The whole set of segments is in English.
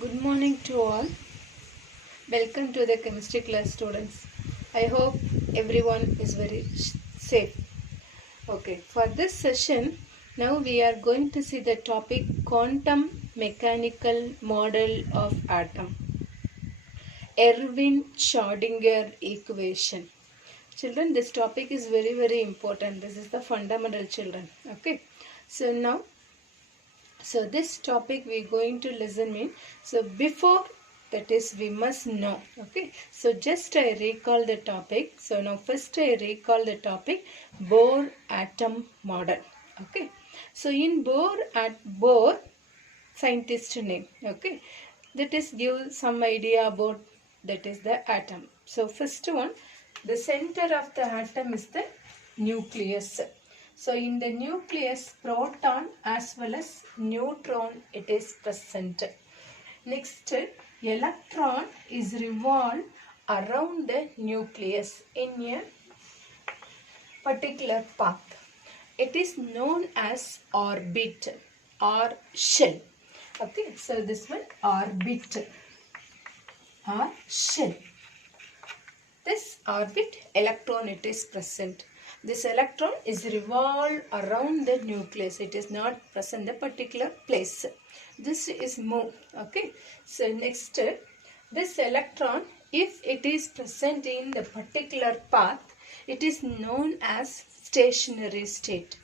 Good morning to all. Welcome to the chemistry class, students. I hope everyone is very safe. Okay, for this session, now we are going to see the topic quantum mechanical model of atom. Schrodinger equation. Children, this topic is very important. This is the fundamental, children. Okay, so this topic we are going to listen in. So before that is we must know. Okay. So just I recall the topic. So now first I recall the topic Bohr atom model. Okay. So in Bohr scientist name. Okay. That is give some idea about that is the atom. So first one, the center of the atom is the nucleus. So in the nucleus, proton as well as neutron it is present. Next, electron is revolved around the nucleus in a particular path. It is known as orbit or shell. Okay, so this one orbit or shell. This orbit electron it is present. This electron is revolved around the nucleus. It is not present in the particular place. This is move. Okay. So next, this electron, if it is present in the particular path, it is known as stationary state.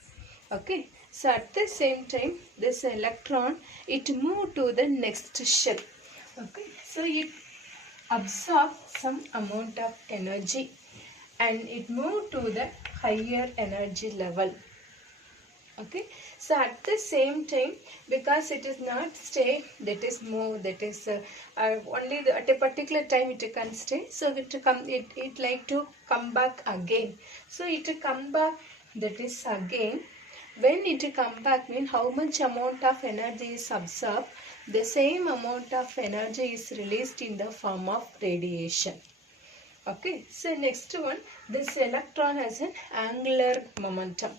Okay. So at the same time, this electron, it move to the next shell. Okay. So it absorbs some amount of energy and it move to the higher energy level. Okay, so at the same time, because it is not stay, that is move, that is only at a particular time it can stay. So it like to come back again. So it come back, that is again. When it come back, mean how much amount of energy is absorbed, the same amount of energy is released in the form of radiation. Okay, so next one, this electron has an angular momentum.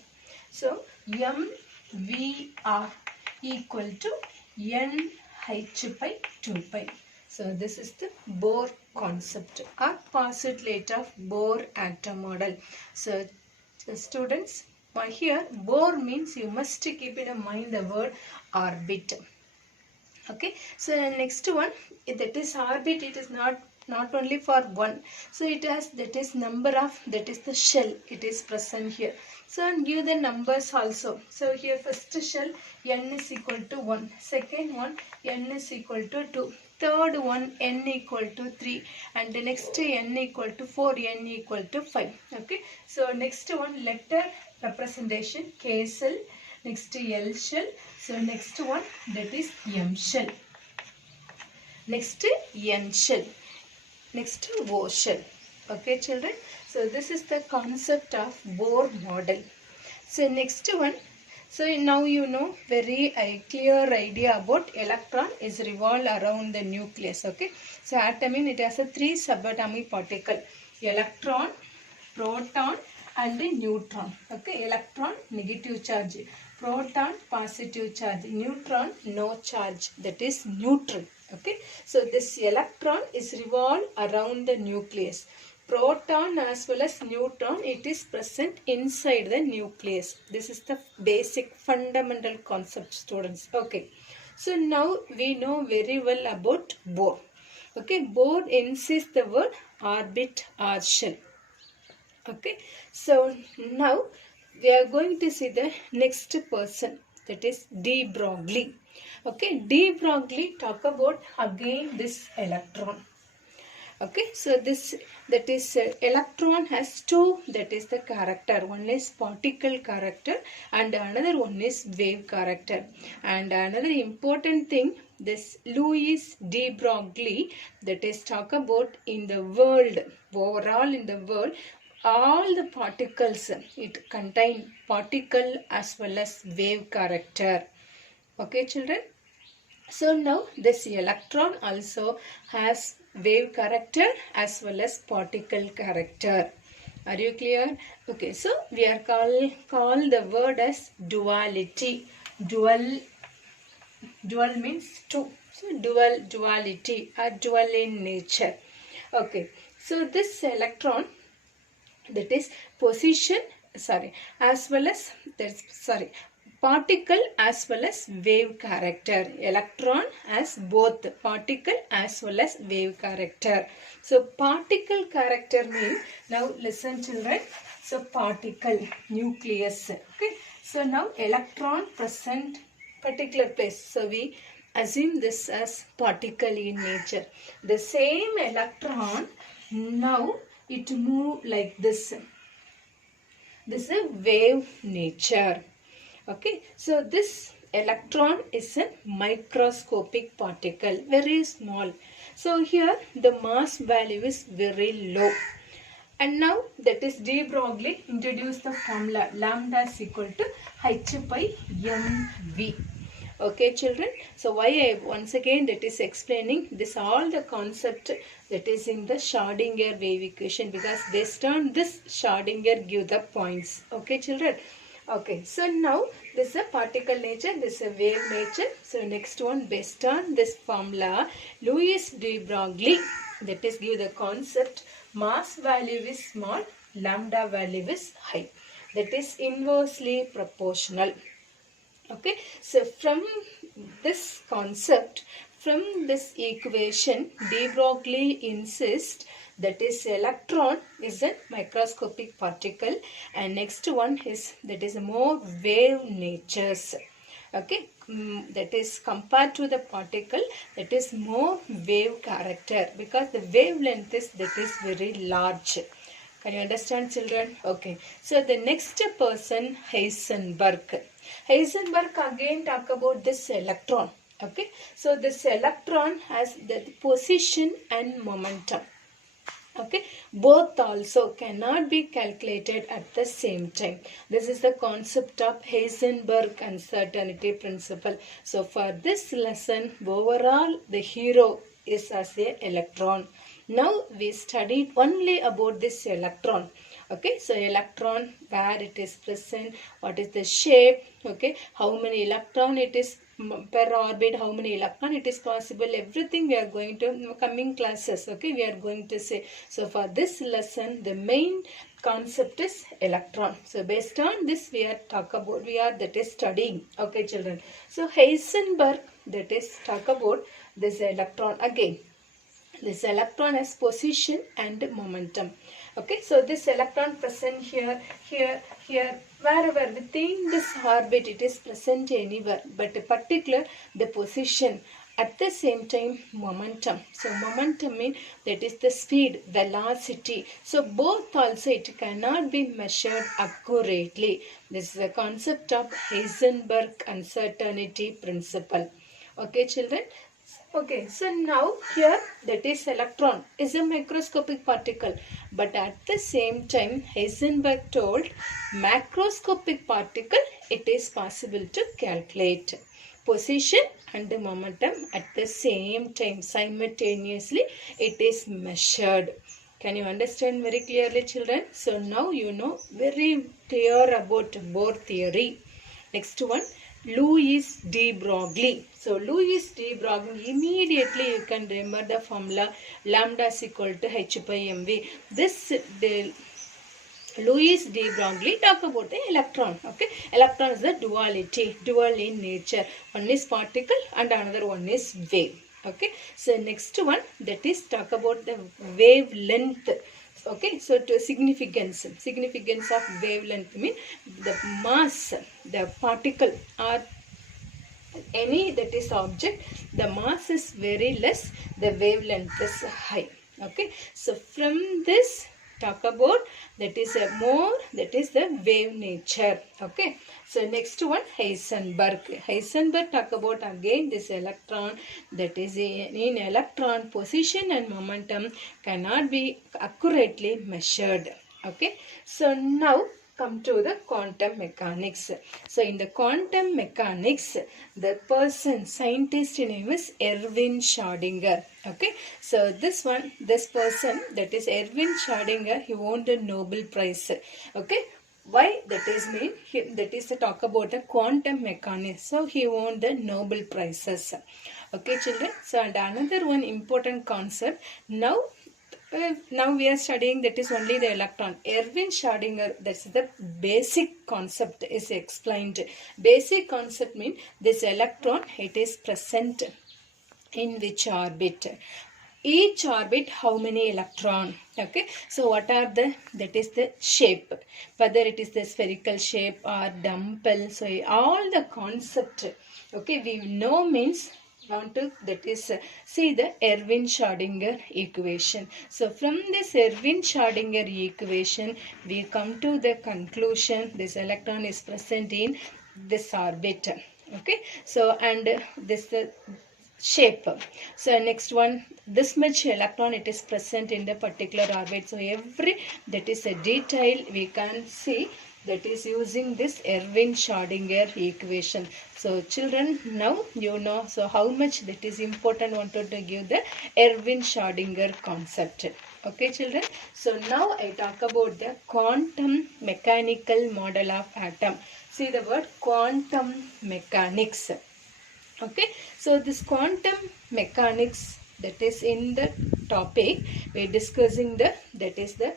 So mvr equal to nh by 2 pi. So this is the Bohr concept or postulate of Bohr atom model. So students, here Bohr means you must keep in mind the word orbit. Okay, so next one, that is orbit, it is not only for one. So it has, that is number of, that is the shell, it is present here. So and give the numbers also. So here first shell n is equal to 1. Second one n is equal to 2. Third one n equal to 3. And the next n equal to 4, n equal to 5. Okay. So next one letter representation K shell. Next L shell. So next one that is M shell. Next N shell. Next O shell. Okay children. So this is the concept of Bohr model. So next one. So now you know very clear idea about electron is revolved around the nucleus. Okay. So atom in it has a 3 subatomic particle. Electron, proton and neutron. Okay. Electron negative charge. Proton positive charge. Neutron no charge. That is neutral. Okay. So this electron is revolved around the nucleus. Proton as well as neutron, it is present inside the nucleus. This is the basic fundamental concept, students. Okay. So now we know very well about Bohr. Okay. Bohr insists the word orbit or shell. Okay. So now we are going to see the next person, that is de Broglie. Okay, de Broglie talk about again this electron. Okay, so that is electron has two, that is the character. One is particle character and another one is wave character. And another important thing, this Louis de Broglie, that is talk about in the world, overall in the world, all the particles, it contain particle as well as wave character. Okay children. So now this electron also has wave character as well as particle character. Are you clear? Okay, so we are call the word as duality. Dual means two. So duality or dual in nature. Okay, so this electron, that is position, as well as particle as well as wave character. Electron has both particle as well as wave character. So particle character means, now listen children, so particle, nucleus. Okay, so now electron present particular place, so we assume this as particle in nature. The same electron, now it move like this. This is a wave nature. Okay, so this electron is a microscopic particle, very small. So here the mass value is very low. And now that is de Broglie introduced the formula lambda is equal to h by mv. Okay children, so why I once again that is explaining this, all the concept that is in the Schrodinger wave equation, because based on this Schrodinger give the points. Okay children. Okay, so now this is a particle nature, this is a wave nature. So next one, based on this formula, Louis de Broglie, that is give the concept, mass value is small, lambda value is high. That is inversely proportional. Okay, so from this concept, from this equation, de Broglie insists that is electron is a microscopic particle, and next one is that is more wave natures. Okay, that is compared to the particle, that is more wave character, because the wavelength is that is very large. Can you understand children? Okay, so the next person, Heisenberg. Heisenberg again talk about this electron. Okay, so this electron has the position and momentum. Okay, both also cannot be calculated at the same time. This is the concept of Heisenberg uncertainty principle. So for this lesson, overall the hero is as a electron. Now we studied only about this electron. Okay, so electron, where it is present, what is the shape, okay, how many electron it is per orbit, how many electron it is possible, everything we are going to coming classes. Okay, we are going to say. So for this lesson, the main concept is electron. So based on this, we are that is studying. Okay children, so Heisenberg, that is talk about this electron again. This electron has position and momentum. Okay, so this electron present here, wherever within this orbit it is present anywhere, but particular the position, at the same time momentum. So momentum means that is the speed, velocity. So both also it cannot be measured accurately. This is the concept of Heisenberg uncertainty principle. Okay children. Okay, so now here that is electron is a microscopic particle, but at the same time Heisenberg told macroscopic particle it is possible to calculate position and the momentum at the same time, simultaneously it is measured. Can you understand very clearly children? So now you know very clear about Bohr theory. Next one, Louis de Broglie. So Louis de Broglie, immediately you can remember the formula lambda is equal to h by mv. This Louis de Broglie talk about the electron. Okay, electron is the duality, dual in nature. One is particle and another one is wave. Okay, so next one, that is talk about the wavelength. Okay, so to significance of wavelength mean the mass, the particle or any that is object, the mass is very less, the wavelength is high. Okay, so from this talk about that is a more, that is the wave nature. Okay, so next one, Heisenberg talk about again this electron, that is in electron position and momentum cannot be accurately measured. Okay, so now come to the quantum mechanics. So in the quantum mechanics, the scientist name is Erwin Schrodinger. Okay, so this person, that is Erwin Schrodinger, he won the Nobel Prize. Okay, why that is mean? That is to talk about the quantum mechanics. So he won the Nobel Prizes. Okay, children. So, and another one important concept. Now we are studying that is only the electron. Erwin Schrodinger, that's the basic concept is explained. Basic concept means this electron, it is present in which orbit. Each orbit, how many electron? Okay, so what are that is the shape, whether it is the spherical shape or dumbbell. So all the concept, okay, we know means want to that is see the Erwin Schrodinger equation. So from this Erwin Schrodinger equation, we come to the conclusion this electron is present in this orbit. Okay, so and this shape. So next one, this much electron it is present in the particular orbit. So every that is a detail we can see that is using this Erwin Schrodinger equation. So children, now you know so how much that is important wanted to give the Erwin Schrodinger concept. Okay children, so now I talk about the quantum mechanical model of atom. See the word quantum mechanics. Okay, so this quantum mechanics that is in the topic we're discussing that is the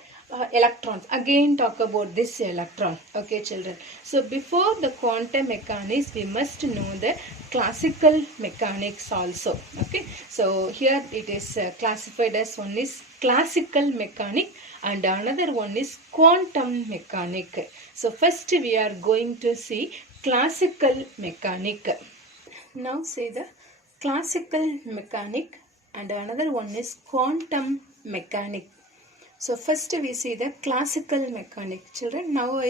electrons. Again talk about this electron. Okay children, so before the quantum mechanics we must know the classical mechanics also. Okay, so here it is classified as one is classical mechanic and another one is quantum mechanic. So first we are going to see classical mechanic. Now say the classical mechanic and another one is quantum mechanic. So first we see the classical mechanic. Children, now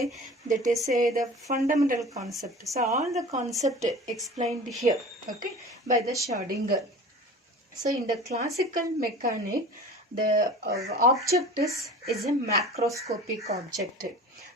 that is the fundamental concept. So all the concept explained here, okay, by the Schrodinger. So in the classical mechanic, the object is a macroscopic object.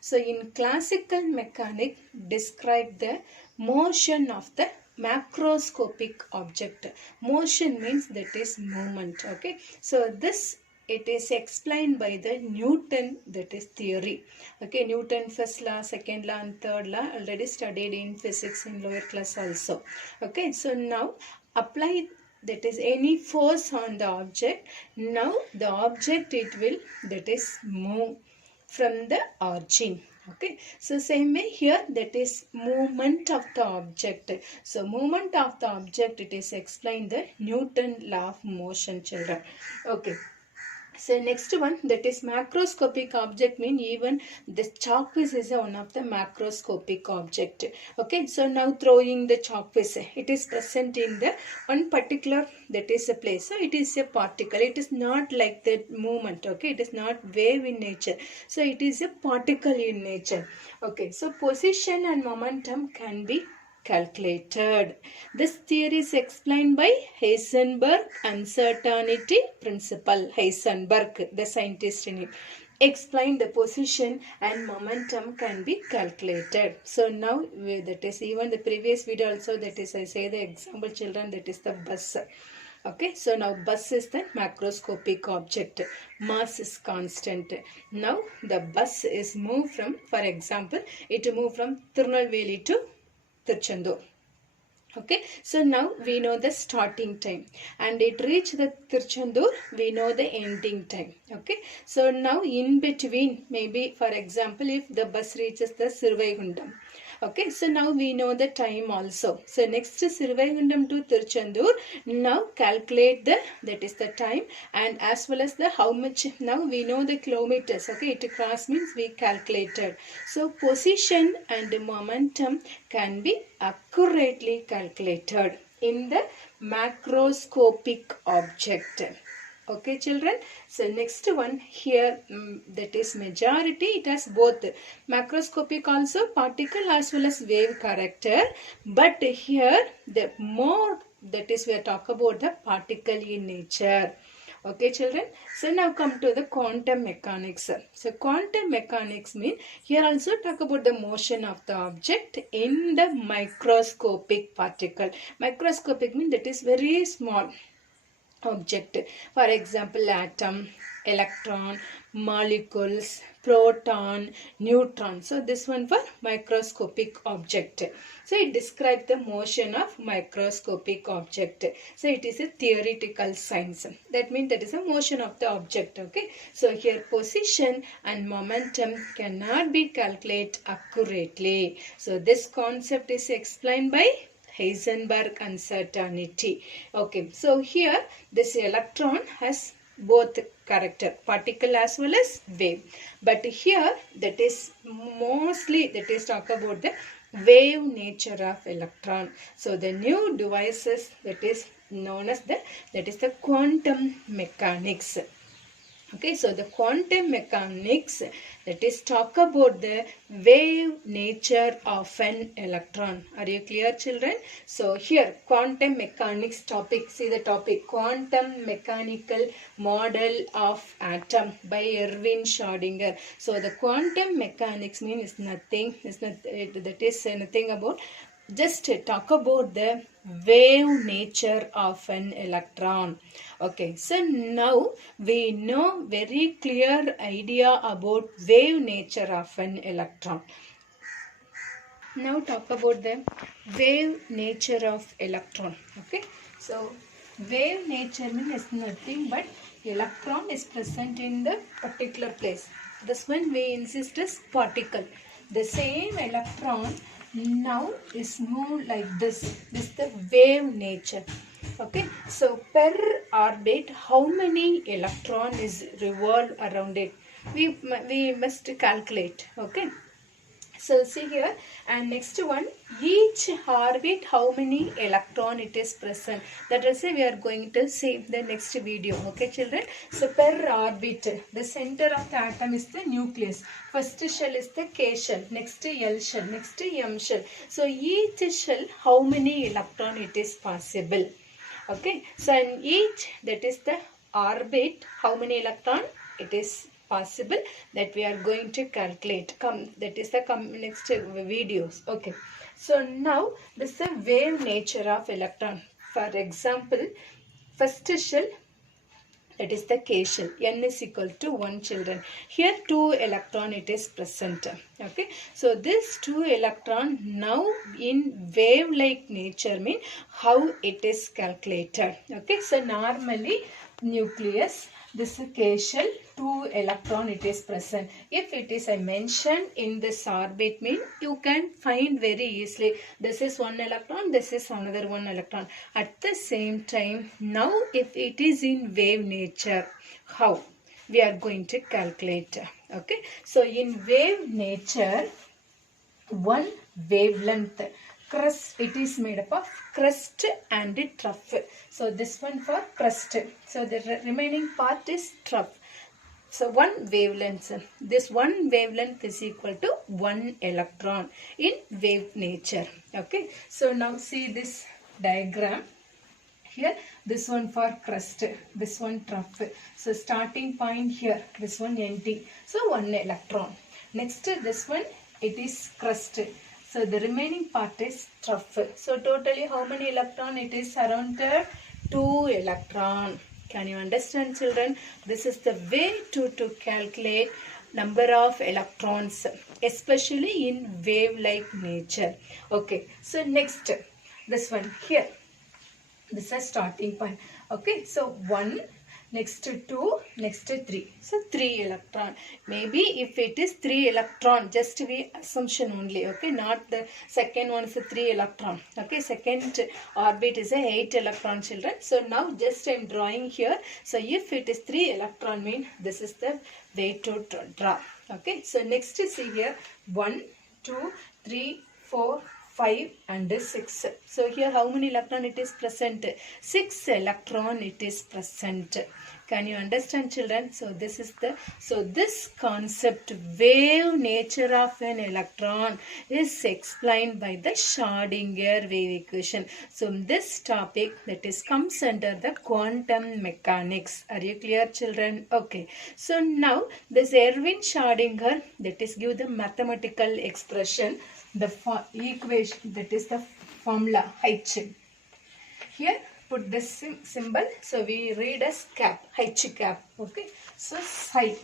So in classical mechanic, describe the motion of the macroscopic object. Motion means that is movement. Okay, so this it is explained by the Newton, that is theory. Okay, Newton first law, second law and third law already studied in physics in lower class also. Okay, so now apply that is any force on the object. Now the object it will that is move from the origin. Okay, so same way here that is movement of the object. So movement of the object it is explained the Newton law of motion, children. Okay, so next one that is macroscopic object mean even this chalk piece is one of the macroscopic object. Okay, so now throwing the chalk piece, it is present in the one particular that is a place. So it is a particle. It is not like that movement. Okay, it is not wave in nature. So it is a particle in nature. Okay, so position and momentum can be calculated. This theory is explained by Heisenberg uncertainty principle. Heisenberg, the scientist in it, explained the position and momentum can be calculated. So now that is even the previous video also that is I say the example children that is the bus. Okay, so now bus is the macroscopic object. Mass is constant. Now the bus is moved from, for example, it moved from Tirunelveli to Tirchandur. Okay, so now we know the starting time and it reached the Tirchandur, we know the ending time. Okay, so now in between, maybe for example, if the bus reaches the Sirvaigundam. Okay, so now we know the time also. So next is Sirvaigundam to Tirchandur. Now calculate that is the time and as well as the how much. Now we know the kilometers. Okay, it cross means we calculated. So position and momentum can be accurately calculated in the macroscopic object. Okay children, so next one here that is majority, it has both macroscopic also particle as well as wave character, but here the more that is we are talking about the particle in nature. Okay children, so now come to the quantum mechanics. So quantum mechanics mean here also talk about the motion of the object in the microscopic particle. Microscopic mean that is very small. object. For example, atom, electron, molecules, proton, neutron. So this one for microscopic object. So it describes the motion of microscopic object. So it is a theoretical science. That means that is a motion of the object. Okay. So here position and momentum cannot be calculated accurately. So this concept is explained by Heisenberg uncertainty. Okay, so here this electron has both character, particle as well as wave. But here that is mostly talk about the wave nature of electron. So the new devices that is known as the quantum mechanics. Okay, so the quantum mechanics that is talk about the wave nature of an electron. Are you clear, children? So here quantum mechanics topic. See the topic, quantum mechanical model of atom by Schrodinger. So the quantum mechanics means nothing. That is nothing about. Just talk about the wave nature of an electron. Okay, so now we know very clear idea about wave nature of an electron. Now talk about the wave nature of electron. Okay, so wave nature means nothing but electron is present in the particular place. This one we insist is particle. The same electron now is moved like this. This is the wave nature. Okay, so per orbit how many electron is revolve around it, we must calculate. Okay, so see here, and next one, each orbit how many electron it is present, that is we are going to see the next video. Okay, children, so per orbit the center of the atom is the nucleus. First shell is the K shell, next L shell, next M shell. So each shell how many electron it is possible. Okay, so in each, that is the orbit, how many electron it is possible, that we are going to calculate. That is the next videos. Okay, so now this is the wave nature of electron. For example, first shell, that is the K shell, n is equal to 1, children. Here 2 electron it is present. Okay, so this 2 electron now in wave like nature mean how it is calculated. Okay, so normally nucleus, this is K shell, 2 electron it is present. If it is I mentioned in this orbit mean you can find very easily. This is 1 electron, this is another 1 electron. At the same time, now if it is in wave nature, how we are going to calculate. Okay, so in wave nature, one wavelength crust, it is made up of crust and trough. So this one for crust. So the remaining part is trough. So one wavelength. This one wavelength is equal to 1 electron in wave nature. Okay. So now see this diagram. Here this one for crust, this one trough. So starting point here, this one empty. So 1 electron. Next this one, it is crust. So the remaining part is trough. So totally how many electron it is? Around 2 electron. Can you understand, children? This is the way to calculate number of electrons, especially in wave-like nature. Okay. So next, this one here. This is starting point. Okay. So 1. Next 2, next 3. So 3 electron. Maybe if it is 3 electron, just we assumption only. Okay, not the second one is a 3 electron. Okay, second orbit is a 8 electron, children. So now just I am drawing here. So if it is 3 electron, mean this is the way to draw. Okay, so next see here 1, 2, 3, 4, 5 and 6. So here how many electron it is present? 6 electron it is present. Can you understand, children? So this is this concept, wave nature of an electron, is explained by the Schrodinger wave equation. So this topic that is comes under the quantum mechanics. Are you clear, children? Okay. So now this Schrodinger that is give the mathematical expression, the equation, that is the formula H. Here put this symbol. So we read as cap, H cap. Okay. So psi.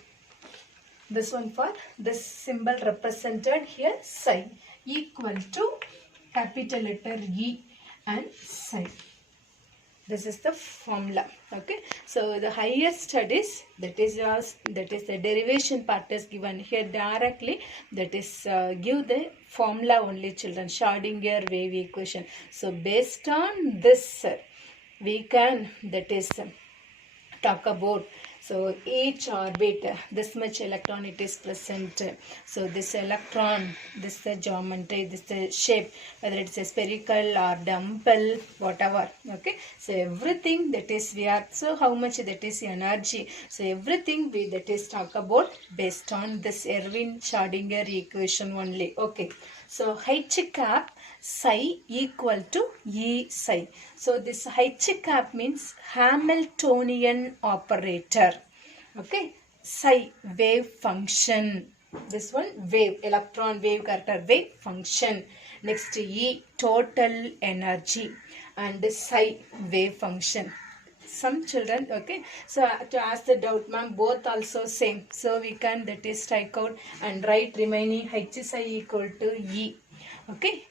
This one for this symbol represented here, psi, equal to capital letter E and psi. This is the formula. Okay. So the higher studies, that is the derivation part is given here directly. That is give the formula only, children. Schrodinger wave equation. So based on this, we can talk about. So each orbit, this much electron it is present. So this electron, this is the geometry, this is the shape, whether it's a spherical or dumbbell, whatever. Okay. So everything that is we are, so how much that is energy. So everything we that is talk about based on this Schrodinger equation only. Okay. So H cap psi equal to E psi. So this H cap means Hamiltonian operator. Okay. Psi wave function. This one wave, electron wave character wave function. Next E total energy and psi wave function. Some children, okay, so to ask the doubt, ma'am, both also same. So we can that is strike out and write remaining H psi equal to E. Okay,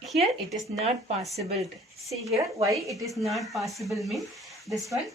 here it is not possible. See here why it is not possible means this one.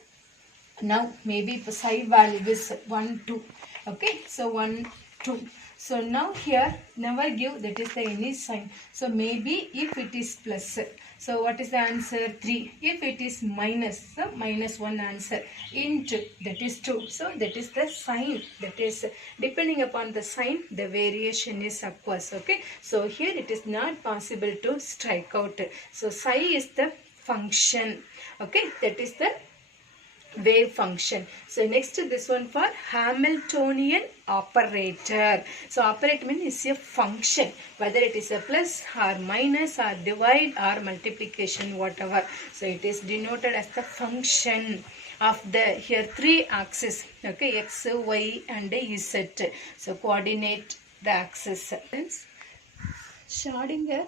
Now maybe psi value is 1, 2. Okay, so 1, 2. So now here never give that is the any sign. So maybe if it is plus. So what is the answer? 3. If it is minus, so minus 1 answer. Into, that is 2. So that is the sign. That is depending upon the sign, the variation is occurs. Okay. So here it is not possible to strike out. So psi is the function. Okay. That is the wave function. So next this one for Hamiltonian operator. So operator means is a function, whether it is a plus or minus or divide or multiplication, whatever. So it is denoted as the function of the here 3 axes. Okay, x, y and z. So coordinate the axis. Schrodinger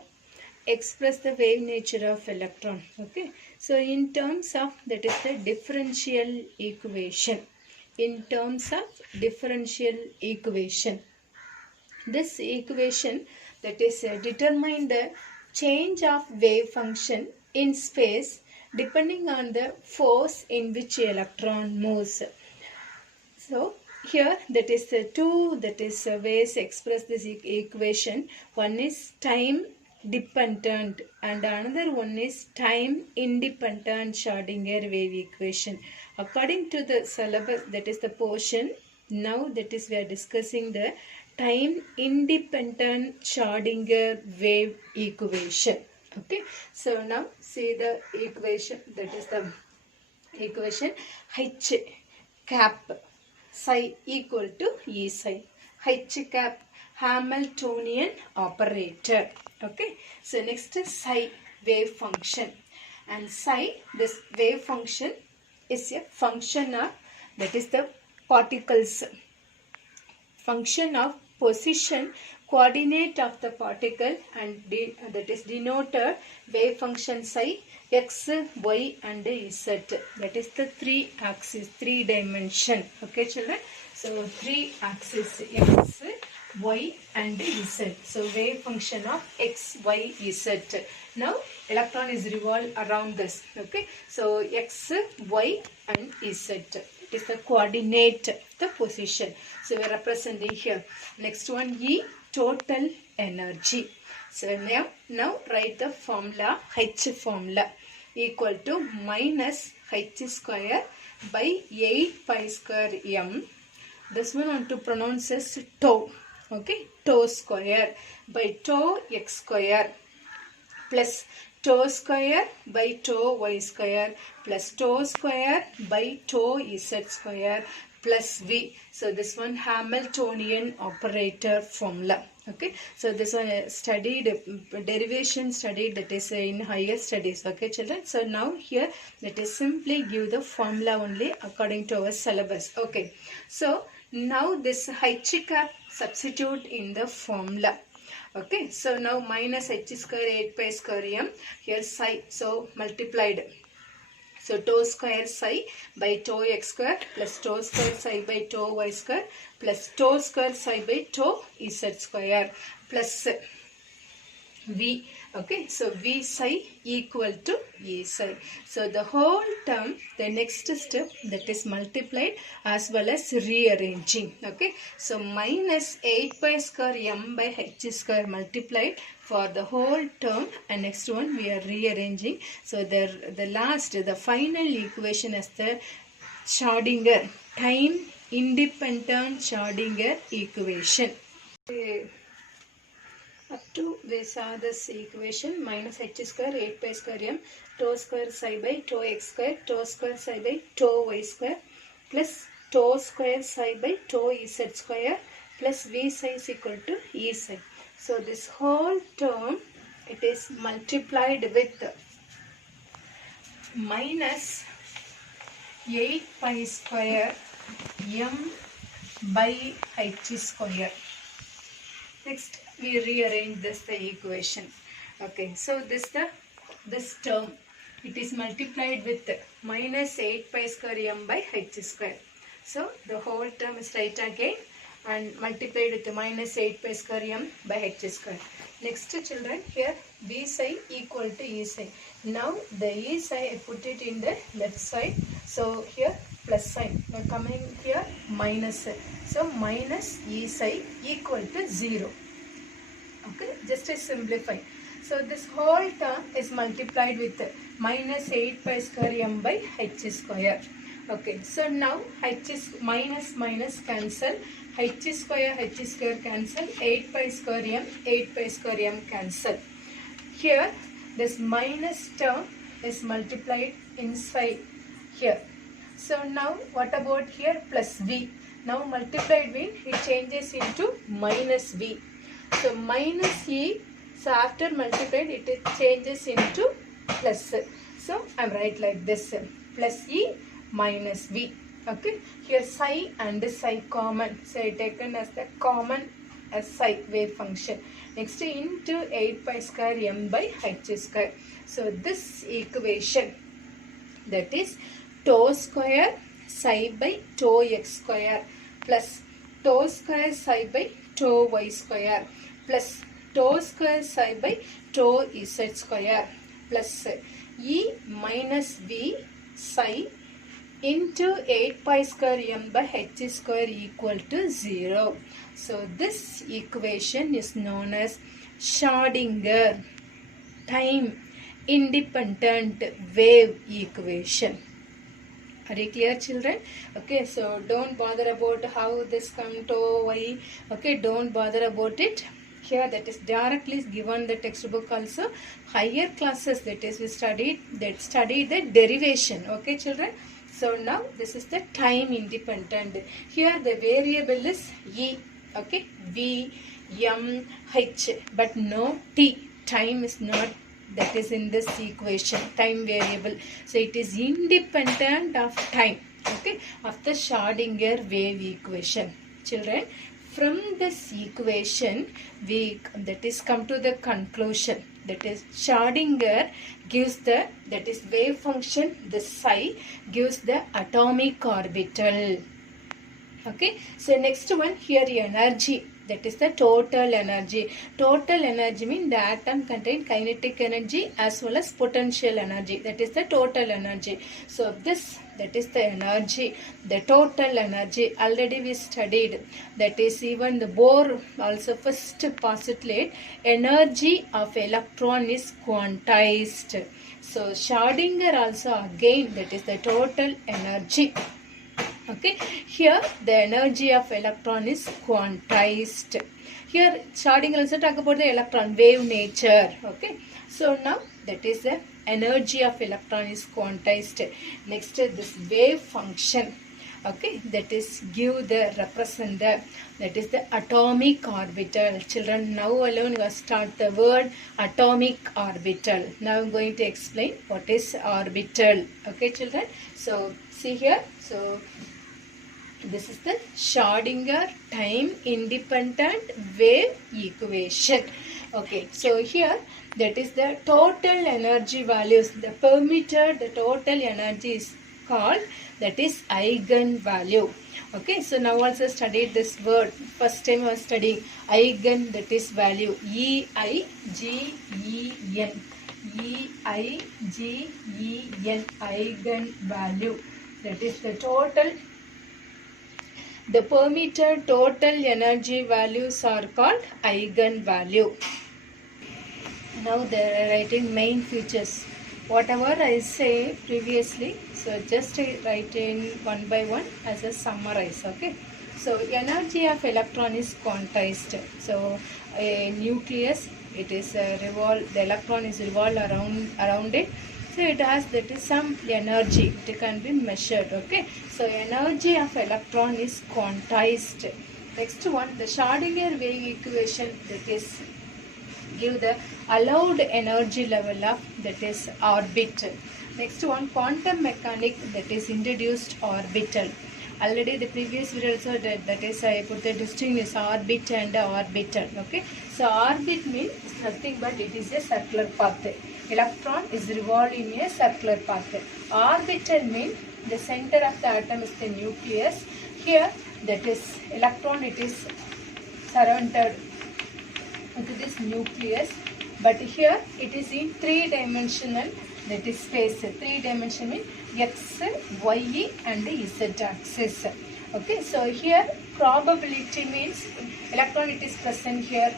express the wave nature of electron. Okay, so in terms of that is the differential equation. In terms of differential equation, this equation that is determine the change of wave function in space depending on the force in which electron moves. So here that is the two that is ways express this equation. One is time dependent and another one is time independent Schrodinger wave equation. According to the syllabus, that is the portion, now that is we are discussing the time independent Schrodinger wave equation. Okay, so now see the equation, that is the equation H cap psi equal to E psi. H cap Hamiltonian operator. Okay, so next is psi wave function, and psi, this wave function is a function of that is the particles, function of position, coordinate of the particle, and that is denoted wave function psi x, y and z. That is the 3 axis, 3 dimension. Okay children, so 3 axis x, y and z. So wave function of x, y, z. Now electron is revolved around this. Okay, so x, y and z. It is the coordinate, the position. So we are representing here. Next one, E total energy. So now write the formula, H formula equal to minus H square by 8 pi square m. This one I want to pronounce as tau. Okay, tau square by tau x square plus tau square by tau y square plus tau square by tau z square plus v. So this one Hamiltonian operator formula. Okay, so this one studied, derivation studied, that is in higher studies. Okay children, so now here that is simply give the formula only according to our syllabus. Okay, so now this H cap substitute in the formula. Okay, so now minus H square 8 pi square m, here psi, so multiplied So tau square psi by tau x square plus tau square psi by tau y square plus tau square psi by tau z square plus V. Okay, so V psi equal to E psi. So the whole term, the next step, that is multiplied as well as rearranging. Okay, so minus 8 pi square m by h square multiplied for the whole term, and next one we are rearranging. So the final equation is the Schrodinger, time independent Schrodinger equation. Up to we saw this equation, minus h square 8 pi square m tau square psi by tau x square tau square psi by tau y square plus tau square psi by tau z square plus v psi is equal to e psi. So this whole term, it is multiplied with minus 8 pi square m by h square. Next, we rearrange the equation. Okay, so this term, it is multiplied with minus 8 pi square m by h square. So the whole term is right again and multiplied with minus 8 pi square m by h square. Next, children, here v psi equal to e psi. Now the e psi, I put it in the left side. So here plus sign. Now coming here minus. So minus e psi equal to 0. Okay, just to simplify. So this whole term is multiplied with minus 8 pi square m by h square. Okay, so now h is minus cancel. h square cancel. 8 pi square m cancel. Here this minus term is multiplied inside here. So now what about here? Plus v. Now multiplied with, it changes into minus v. So minus e, so after multiplied it changes into plus. So I am write like this, plus e minus v. Okay, here psi and psi common, so I taken as the common as psi wave function. Next into 8 pi square m by h square. So this equation, that is tau square psi by tau x square plus tau square psi by tau y square plus tau square psi by tau z square plus e minus v psi into 8 pi square m by h square equal to 0. So this equation is known as Schrodinger time independent wave equation. Are you clear, children? Okay, so don't bother about how this come to y. Okay, don't bother about it. Here that is directly given the textbook also. Higher classes, that is we study the derivation. Okay, children. So now this is the time independent. Here the variable is e. Okay, v, m, h, but no t. Time is not, that is in this equation, time variable. So it is independent of time. Okay, of the Schrodinger wave equation. Children, from this equation we come to the conclusion, that is Schrodinger gives the, that is wave function, the psi gives the atomic orbital. Okay, so next one here, energy, that is the total energy. Total energy means the atom contain kinetic energy as well as potential energy, that is the total energy. So this, that is the energy, the total energy already we studied. That is even the Bohr also first postulate, energy of electron is quantized. So Schrodinger also again, that is the total energy. Okay, here the energy of electron is quantized. Here Schrodinger also talk about the electron wave nature. Okay, so now that is the energy of electron is quantized. Next this wave function. Okay, that is give the represent the, that is the atomic orbital. Children, now alone you start the word atomic orbital. Now I am going to explain what is orbital. Okay, children. So see here. So this is the Schrodinger time independent wave equation. Okay, so here that is the total energy values. The per meter, the total energy is called, that is eigenvalue. Okay, so now also studied this word. First time I was studying eigen, that is value. E-I-G-E-N. E-I-G-E-N. Eigenvalue. That is the total. The per meter total energy values are called eigenvalue. Now they are writing main features. Whatever I say previously, so just writing one by one as a summarize. Okay. So energy of electron is quantized. So a nucleus, it is revolve. The electron is revolved around it. So it has, that is some energy. It can be measured. Okay. So energy of electron is quantized. Next one, the Schrodinger wave equation, that is give the allowed energy level of, that is orbital. Next one, quantum mechanics, that is introduced orbital. Already the previous video also that is I put the distinction is orbit and orbital. Okay, so orbit means nothing but it is a circular path. Electron is revolving in a circular path. Orbital means the center of the atom is the nucleus. Here that is electron, it is surrounded with this nucleus, but here it is in three-dimensional, that is space. Three-dimensional means x, y and z axis. Okay, so here probability means electron, it is present here,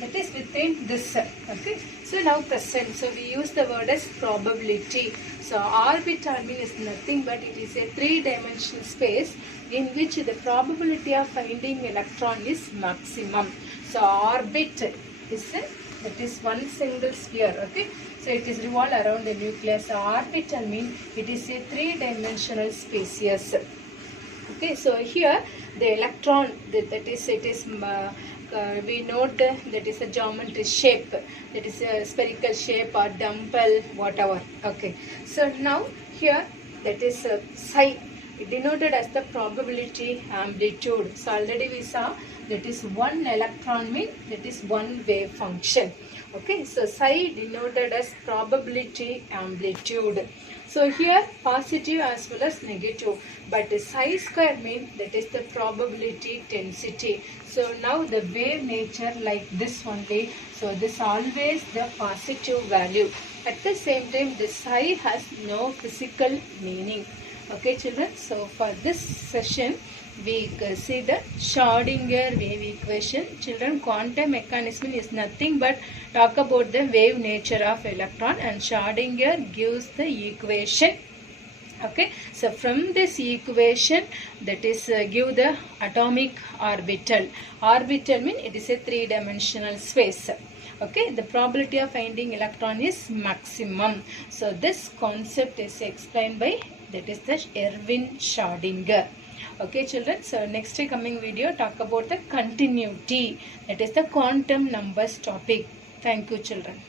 that is within this. Okay, so now present, so we use the word as probability. So orbital means nothing but it is a three-dimensional space in which the probability of finding electron is maximum. So orbit is that is one single sphere. Okay, so it is revolved around the nucleus. So orbital means it is a three-dimensional space. Okay, so here the electron, we note that is a geometry shape, that is a spherical shape or dumbbell, whatever. Okay, so now here that is psi, denoted as the probability amplitude. So already we saw that is one electron mean that is one wave function. Okay, so psi denoted as probability amplitude. So here positive as well as negative, but psi square means that is the probability density. So now the wave nature like this only. So this always the positive value. At the same time the psi has no physical meaning. Okay children, so for this session we see the Schrodinger wave equation. Children, quantum mechanism is nothing but talk about the wave nature of electron, and Schrodinger gives the equation. Okay, so from this equation, that is give the atomic orbital. Orbital means it is a three-dimensional space. Okay, the probability of finding electron is maximum. So this concept is explained by, that is the Erwin Schrodinger. Okay children, so next coming video talk about the continuity, that is the quantum numbers topic. Thank you children.